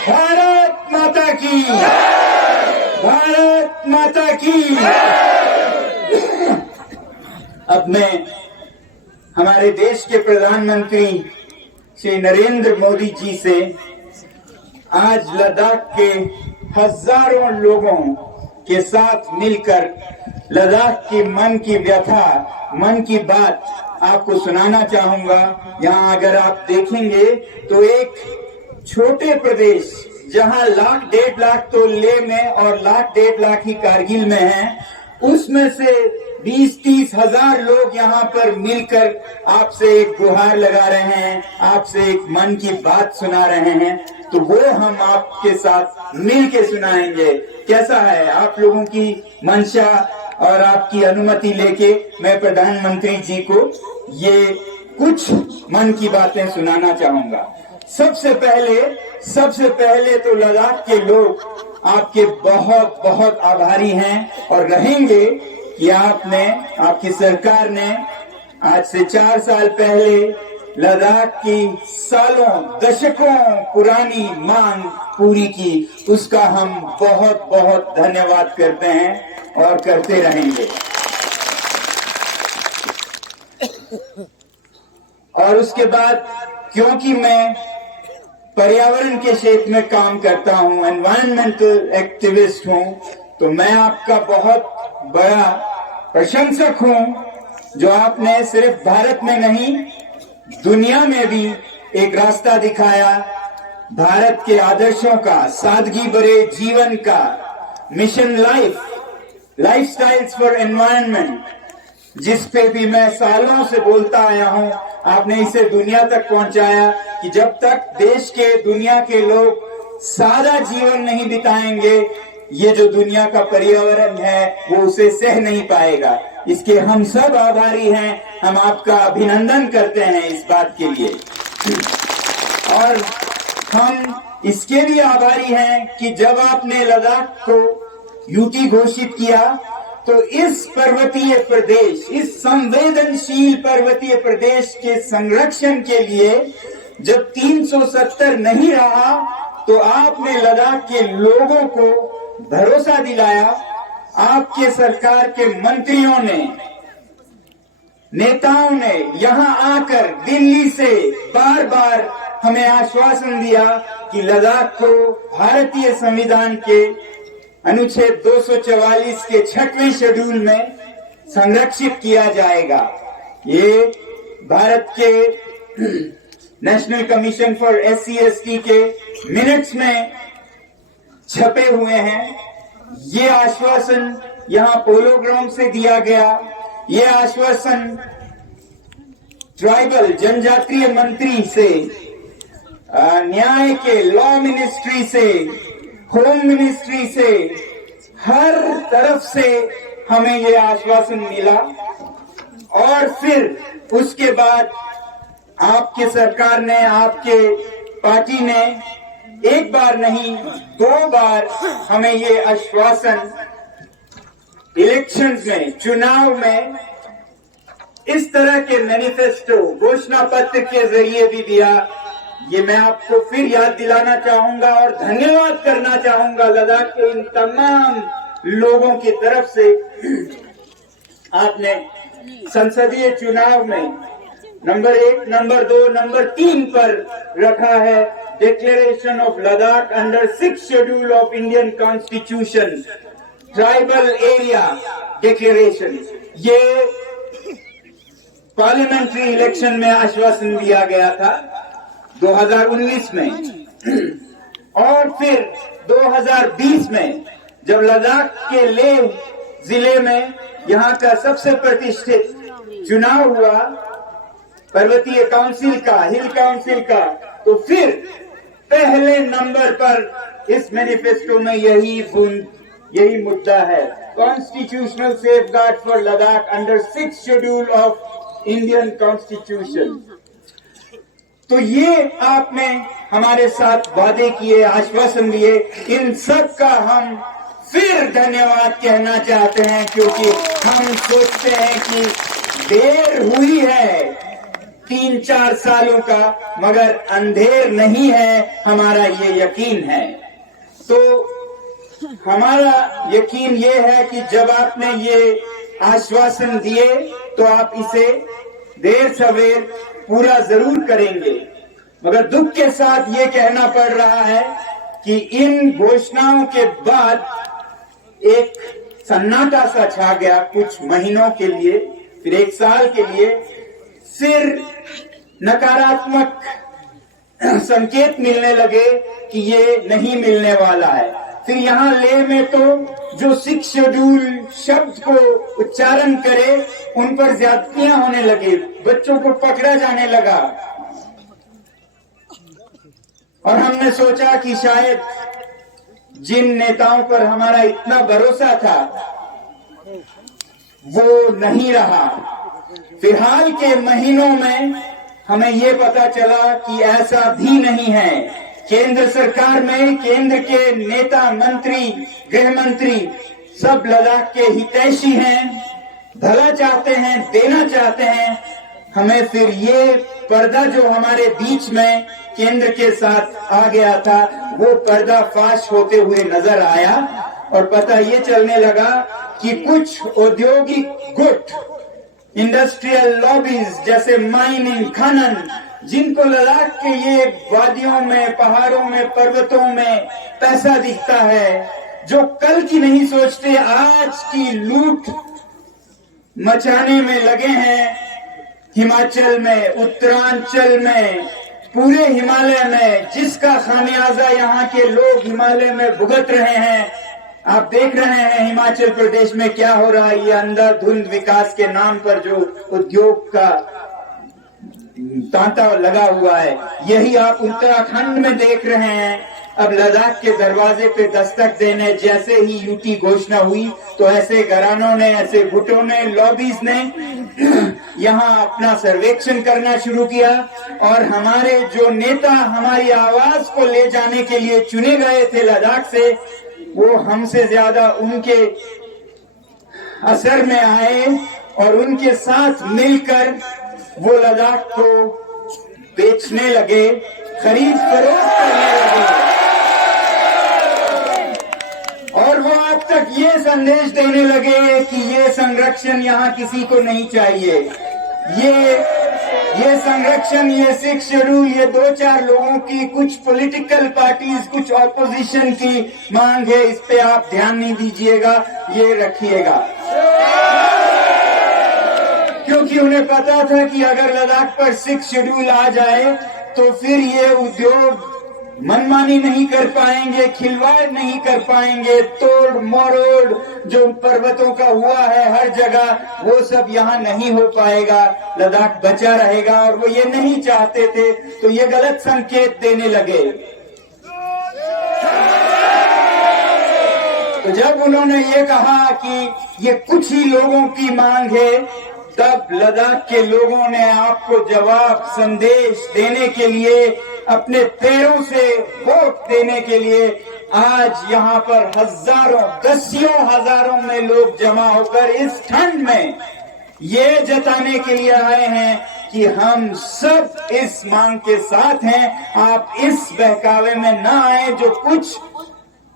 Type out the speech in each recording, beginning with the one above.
भारत माता की, भारत माता की। अब मैं हमारे देश के प्रधानमंत्री श्री नरेंद्र मोदी जी से आज लद्दाख के हजारों लोगों के साथ मिलकर लद्दाख की मन की व्यथा, मन की बात आपको सुनाना चाहूंगा। यहाँ अगर आप देखेंगे तो एक छोटे प्रदेश जहाँ 1,00,000-1,50,000 तो लेह में और 1,00,000-1,50,000 ही कारगिल में हैं, उसमें से 20-30 हजार लोग यहाँ पर मिलकर आपसे एक गुहार लगा रहे हैं, आपसे एक मन की बात सुना रहे हैं। तो वो हम आपके साथ मिल के सुनाएंगे। कैसा है? आप लोगों की मंशा और आपकी अनुमति लेके मैं प्रधानमंत्री जी को ये कुछ मन की बातें सुनाना चाहूंगा। सबसे पहले तो लद्दाख के लोग आपके बहुत बहुत आभारी हैं और रहेंगे कि आपने, आपकी सरकार ने आज से 4 साल पहले लद्दाख की सालों दशकों पुरानी मांग पूरी की। उसका हम बहुत बहुत धन्यवाद करते हैं और करते रहेंगे। और उसके बाद क्योंकि मैं पर्यावरण के क्षेत्र में काम करता हूं, एनवायरमेंटल एक्टिविस्ट हूं, तो मैं आपका बहुत बड़ा प्रशंसक हूं जो आपने सिर्फ भारत में नहीं दुनिया में भी एक रास्ता दिखाया भारत के आदर्शों का, सादगी भरे जीवन का, मिशन लाइफस्टाइल्स फॉर एनवायरनमेंट, जिस पे भी मैं सालों से बोलता आया हूं। आपने इसे दुनिया तक पहुंचाया कि जब तक देश के, दुनिया के लोग सादा जीवन नहीं बिताएंगे, ये जो दुनिया का पर्यावरण है वो उसे सह नहीं पाएगा। इसके हम सब आभारी हैं। हम आपका अभिनंदन करते हैं इस बात के लिए। और हम इसके भी आभारी हैं कि जब आपने लद्दाख को यूटी घोषित किया तो इस पर्वतीय प्रदेश, इस संवेदनशील पर्वतीय प्रदेश के संरक्षण के लिए जब 370 नहीं रहा तो आपने लद्दाख के लोगों को भरोसा दिलाया। आपके सरकार के मंत्रियों ने, नेताओं ने यहाँ आकर दिल्ली से बार बार हमें आश्वासन दिया कि लद्दाख को भारतीय संविधान के अनुच्छेद 244 के 6वें शेड्यूल में संरक्षित किया जाएगा। ये भारत के नेशनल कमीशन फॉर SC/ST के मिनट्स में छपे हुए हैं। ये आश्वासन यहाँ पोलो ग्राउंड से दिया गया। ये आश्वासन ट्राइबल जनजातीय मंत्री से, न्याय के लॉ मिनिस्ट्री से, होम मिनिस्ट्री से, हर तरफ से हमें ये आश्वासन मिला। और फिर उसके बाद आपके सरकार ने, आपके पार्टी ने एक बार नहीं 2 बार हमें ये आश्वासन इलेक्शंस में, चुनाव में इस तरह के मैनिफेस्टो, घोषणा पत्र के जरिए भी दिया। ये मैं आपको फिर याद दिलाना चाहूंगा और धन्यवाद करना चाहूंगा लद्दाख के इन तमाम लोगों की तरफ से। आपने संसदीय चुनाव में नंबर 1, नंबर 2, नंबर 3 पर रखा है declaration of Ladakh under 6th schedule of Indian constitution, tribal area declaration. ये पार्लियामेंट्री इलेक्शन में आश्वासन दिया गया था 2019 में। और फिर 2020 में जब लद्दाख के लेह जिले में यहाँ का सबसे प्रतिष्ठित चुनाव हुआ पर्वतीय काउंसिल का, हिल काउंसिल का, तो फिर पहले नंबर पर इस मैनिफेस्टो में यही मुद्दा है, constitutional safeguard for Ladakh under 6th schedule of Indian constitution. तो ये आपने हमारे साथ वादे किए, आश्वासन दिए, इन सब का हम फिर धन्यवाद कहना चाहते हैं, क्योंकि हम सोचते हैं कि देर हुई है, 3-4 सालों का, मगर अंधेर नहीं है, हमारा ये यकीन है। तो हमारा यकीन ये है कि जब आपने ये आश्वासन दिए तो आप इसे देर सवेर पूरा जरूर करेंगे। मगर दुख के साथ ये कहना पड़ रहा है कि इन घोषणाओं के बाद एक सन्नाटा सा छा गया कुछ महीनों के लिए, फिर 1 साल के लिए, फिर नकारात्मक संकेत मिलने लगे कि ये नहीं मिलने वाला है। फिर यहाँ ले में तो जो 6 शेड्यूल शब्द को उच्चारण करे उन पर ज्यादतियां होने लगी, बच्चों को पकड़ा जाने लगा। और हमने सोचा कि शायद जिन नेताओं पर हमारा इतना भरोसा था वो नहीं रहा। फिलहाल के महीनों में हमें ये पता चला कि ऐसा भी नहीं है। केंद्र सरकार में केंद्र के नेता, मंत्री, गृह मंत्री सब लद्दाख के हितैषी हैं, भला चाहते हैं, देना चाहते हैं। हमें फिर ये पर्दा जो हमारे बीच में केंद्र के साथ आ गया था वो पर्दा फाश होते हुए नजर आया और पता ये चलने लगा कि कुछ औद्योगिक गुट, इंडस्ट्रियल लॉबीज जैसे माइनिंग, खनन, जिनको लद्दाख के ये वादियों में, पहाड़ों में, पर्वतों में पैसा दिखता है, जो कल की नहीं सोचते, आज की लूट मचाने में लगे हैं। हिमाचल में, उत्तरांचल में, पूरे हिमालय में, जिसका खामियाजा यहाँ के लोग हिमालय में भुगत रहे हैं। आप देख रहे हैं हिमाचल प्रदेश में क्या हो रहा है। ये अंधाधुंध विकास के नाम पर जो उद्योग का तांता लगा हुआ है, यही आप उत्तराखंड में देख रहे हैं। अब लद्दाख के दरवाजे पे दस्तक देने जैसे ही यूटी घोषणा हुई तो ऐसे घरानों ने, ऐसे गुटों ने, लॉबीज ने यहाँ अपना सर्वेक्षण करना शुरू किया और हमारे जो नेता हमारी आवाज को ले जाने के लिए चुने गए थे लद्दाख से, वो हमसे ज्यादा उनके असर में आए और उनके साथ मिलकर वो लद्दाख को बेचने लगे, खरीद फरोख्त करने लगे। और वो आज तक ये संदेश देने लगे कि ये संरक्षण यहाँ किसी को नहीं चाहिए। ये संरक्षण, ये 6 शेड्यूल, ये 2-4 लोगों की, कुछ पॉलिटिकल पार्टीज, कुछ ऑपोजिशन की मांग है, इस पे आप ध्यान नहीं दीजिएगा, ये रखिएगा। क्योंकि उन्हें पता था कि अगर लद्दाख पर 6 शेड्यूल आ जाए तो फिर ये उद्योग मनमानी नहीं कर पाएंगे, खिलवाड़ नहीं कर पाएंगे, तोड़ मरोड़ जो पर्वतों का हुआ है हर जगह, वो सब यहाँ नहीं हो पाएगा, लद्दाख बचा रहेगा। और वो ये नहीं चाहते थे, तो ये गलत संकेत देने लगे। तो जब उन्होंने ये कहा कि ये कुछ ही लोगों की मांग है, तब लद्दाख के लोगों ने आपको जवाब, संदेश देने के लिए, अपने पैरों से वोट देने के लिए आज यहाँ पर हजारों, दसियों हजारों में लोग जमा होकर इस ठंड में ये जताने के लिए आए हैं कि हम सब इस मांग के साथ हैं। आप इस बहकावे में ना आए जो कुछ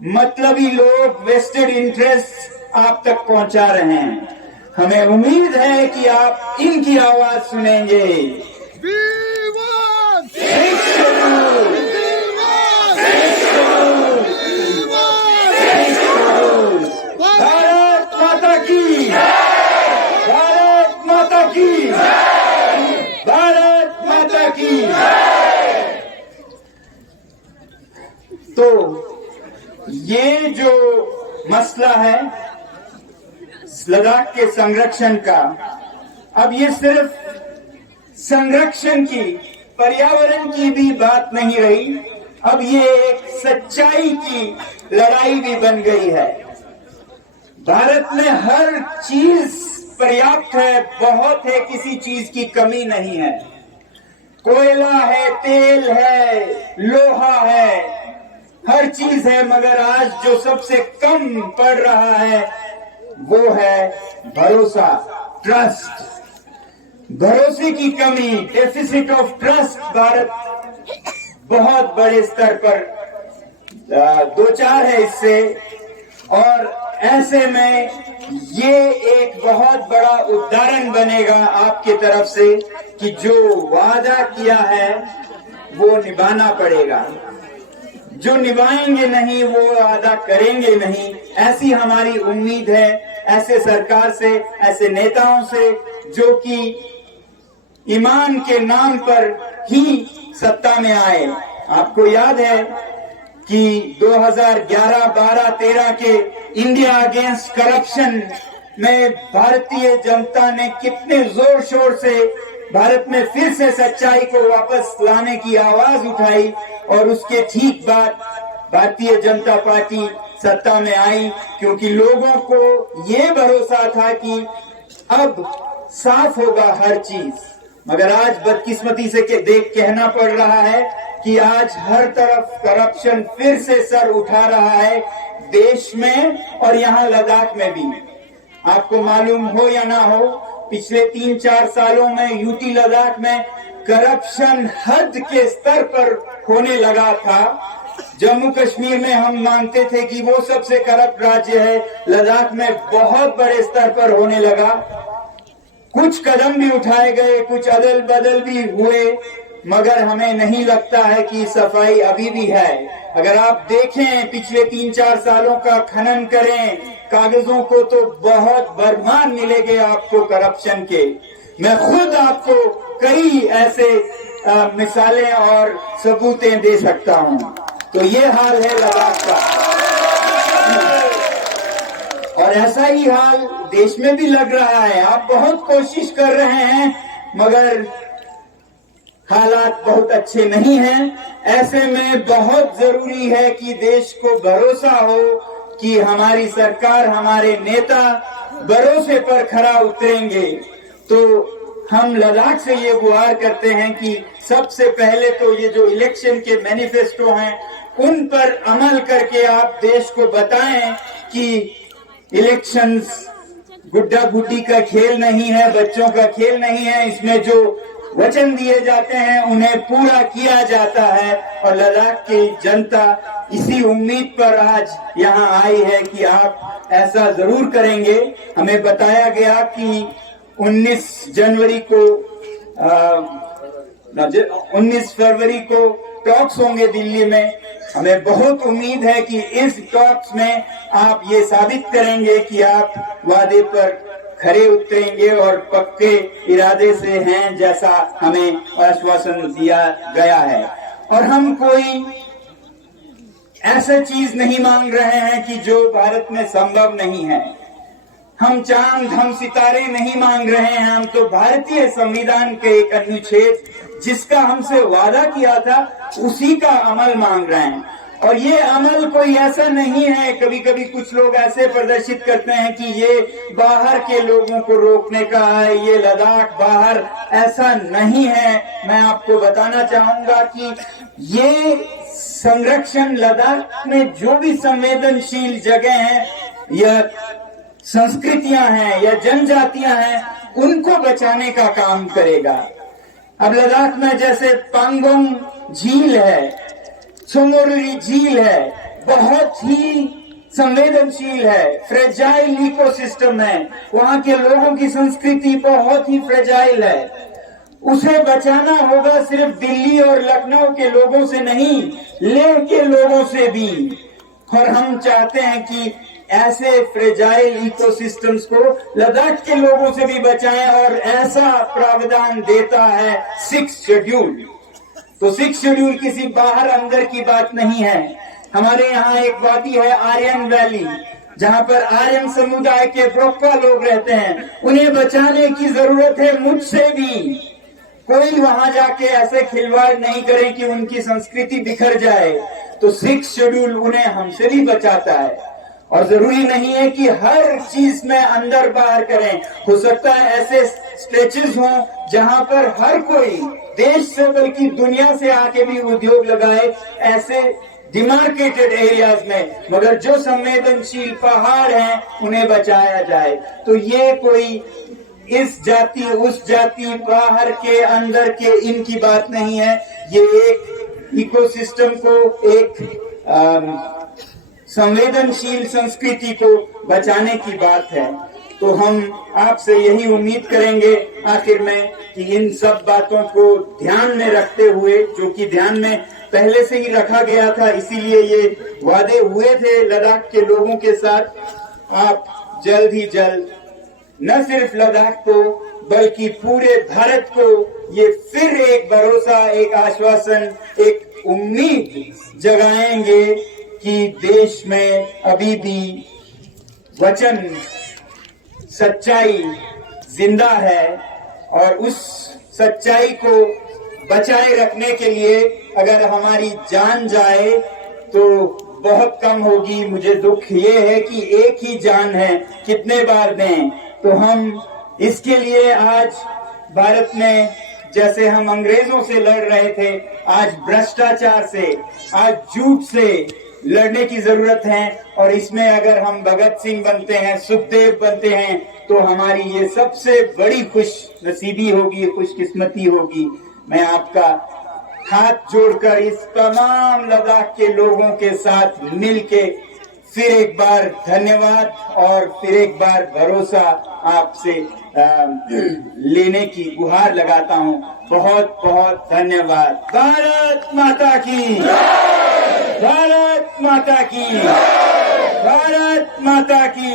मतलबी लोग, वेस्टेड इंटरेस्ट आप तक पहुंचा रहे हैं। हमें उम्मीद है कि आप इनकी आवाज सुनेंगे। भारत माता की, भारत माता की, भारत माता की। तो ये जो मसला है लद्दाख के संरक्षण का, अब ये सिर्फ संरक्षण की, पर्यावरण की भी बात नहीं रही, अब ये एक सच्चाई की लड़ाई भी बन गई है। भारत में हर चीज पर्याप्त है, बहुत है, किसी चीज की कमी नहीं है। कोयला है, तेल है, लोहा है, हर चीज है, मगर आज जो सबसे कम पड़ रहा है वो है भरोसा, ट्रस्ट। भरोसे की कमी, डेफिसिट ऑफ ट्रस्ट भारत बहुत बड़े स्तर पर दो चार है इससे। और ऐसे में ये एक बहुत बड़ा उदाहरण बनेगा आपके तरफ से कि जो वादा किया है वो निभाना पड़ेगा। जो निभाएंगे नहीं वो वादा करेंगे नहीं, ऐसी हमारी उम्मीद है ऐसे सरकार से, ऐसे नेताओं से जो कि ईमान के नाम पर ही सत्ता में आए। आपको याद है कि 2011, 12, 13 के इंडिया अगेंस्ट करप्शन में भारतीय जनता ने कितने जोर शोर से भारत में फिर से सच्चाई को वापस लाने की आवाज उठाई, और उसके ठीक बाद भारतीय जनता पार्टी सत्ता में आई, क्योंकि लोगों को ये भरोसा था कि अब साफ होगा हर चीज। मगर आज बदकिस्मती से देख कहना पड़ रहा है कि आज हर तरफ करप्शन फिर से सर उठा रहा है देश में और यहाँ लद्दाख में भी। आपको मालूम हो या ना हो, पिछले 3-4 सालों में यूटी लद्दाख में करप्शन हद के स्तर पर होने लगा था। जम्मू कश्मीर में हम मानते थे कि वो सबसे करप्ट राज्य है, लद्दाख में बहुत बड़े स्तर पर होने लगा। कुछ कदम भी उठाए गए, कुछ अदल बदल भी हुए, मगर हमें नहीं लगता है कि सफाई अभी भी है। अगर आप देखें पिछले 3-4 सालों का खनन करें कागजों को तो बहुत बरमान मिलेंगे आपको करप्शन के। मैं खुद आपको कई ऐसे मिसालें और सबूतें दे सकता हूं। तो ये हाल है लद्दाख का, और ऐसा ही हाल देश में भी लग रहा है। आप बहुत कोशिश कर रहे हैं मगर हालात बहुत अच्छे नहीं हैं। ऐसे में बहुत जरूरी है कि देश को भरोसा हो कि हमारी सरकार, हमारे नेता भरोसे पर खरा उतरेंगे। तो हम लद्दाख से ये गुहार करते हैं कि सबसे पहले तो ये जो इलेक्शन के मैनिफेस्टो हैं उन पर अमल करके आप देश को बताएं कि इलेक्शंस गुड्डा गुड्डी का खेल नहीं है, बच्चों का खेल नहीं है। इसमें जो वचन दिए जाते हैं उन्हें पूरा किया जाता है, और लद्दाख की जनता इसी उम्मीद पर आज यहाँ आई है कि आप ऐसा जरूर करेंगे। हमें बताया गया कि 19 फरवरी को टॉक्स होंगे दिल्ली में। हमें बहुत उम्मीद है कि इस टॉक्स में आप ये साबित करेंगे कि आप वादे पर खरे उतरेंगे और पक्के इरादे से हैं, जैसा हमें आश्वासन दिया गया है। और हम कोई ऐसा चीज नहीं मांग रहे हैं कि जो भारत में संभव नहीं है। हम चांद, हम सितारे नहीं मांग रहे हैं। हम तो भारतीय संविधान के एक अनुच्छेद जिसका हमसे वादा किया था उसी का अमल मांग रहे हैं। और ये अमल कोई ऐसा नहीं है, कभी कभी कुछ लोग ऐसे प्रदर्शित करते हैं कि ये बाहर के लोगों को रोकने का है, ये लद्दाख बाहर, ऐसा नहीं है। मैं आपको बताना चाहूंगा कि ये संरक्षण लद्दाख में जो भी संवेदनशील जगह हैं या संस्कृतियां हैं या जनजातियां हैं उनको बचाने का काम करेगा। अब लद्दाख में जैसे पांगोंग झील है, सोमोरी झील है, बहुत ही संवेदनशील है, फ्रेजाइल इकोसिस्टम है, वहाँ के लोगों की संस्कृति बहुत ही फ्रेजाइल है। उसे बचाना होगा सिर्फ दिल्ली और लखनऊ के लोगों से नहीं, लेह के लोगों से भी। और हम चाहते हैं कि ऐसे फ्रेजाइल इकोसिस्टम्स को लद्दाख के लोगों से भी बचाएं, और ऐसा प्रावधान देता है 6th शेड्यूल। तो 6th शेड्यूल किसी बाहर अंदर की बात नहीं है। हमारे यहाँ एक वादी है आर्यन वैली, जहाँ पर आर्यन समुदाय के ब्रोक्का लोग रहते हैं। उन्हें बचाने की जरूरत है मुझसे भी। कोई वहां जाके ऐसे खिलवाड़ नहीं करे कि उनकी संस्कृति बिखर जाए। तो 6th शेड्यूल उन्हें हमसे भी बचाता है। और जरूरी नहीं है कि हर चीज में अंदर बाहर करें। हो सकता है ऐसे स्ट्रेचेस हों जहां पर हर कोई देश से बल्कि दुनिया से आके भी उद्योग लगाए, ऐसे डिमार्केटेड एरियाज में। मगर जो संवेदनशील पहाड़ हैं उन्हें बचाया जाए। तो ये कोई इस जाति उस जाति, बाहर के अंदर के, इनकी बात नहीं है। ये एक इकोसिस्टम को, एक संवेदनशील संस्कृति को बचाने की बात है। तो हम आपसे यही उम्मीद करेंगे आखिर में कि इन सब बातों को ध्यान में रखते हुए, जो कि ध्यान में पहले से ही रखा गया था, इसीलिए ये वादे हुए थे लद्दाख के लोगों के साथ, आप जल्द ही जल्द न सिर्फ लद्दाख को बल्कि पूरे भारत को ये फिर एक भरोसा, एक आश्वासन, एक उम्मीद जगाएंगे कि देश में अभी भी वचन, सच्चाई जिंदा है। और उस सच्चाई को बचाए रखने के लिए अगर हमारी जान जाए तो बहुत कम होगी। मुझे दुख ये है कि एक ही जान है, कितने बार दें। तो हम इसके लिए आज भारत में, जैसे हम अंग्रेजों से लड़ रहे थे, आज भ्रष्टाचार से, आज झूठ से लड़ने की जरूरत है। और इसमें अगर हम भगत सिंह बनते हैं, सुखदेव बनते हैं, तो हमारी ये सबसे बड़ी खुश नसीबी होगी, खुशकिस्मती होगी। मैं आपका हाथ जोड़कर इस तमाम लद्दाख के लोगों के साथ मिलके फिर एक बार धन्यवाद और फिर एक बार भरोसा आपसे लेने की गुहार लगाता हूं। बहुत बहुत धन्यवाद। भारत माता की, भारत माता की, भारत माता की।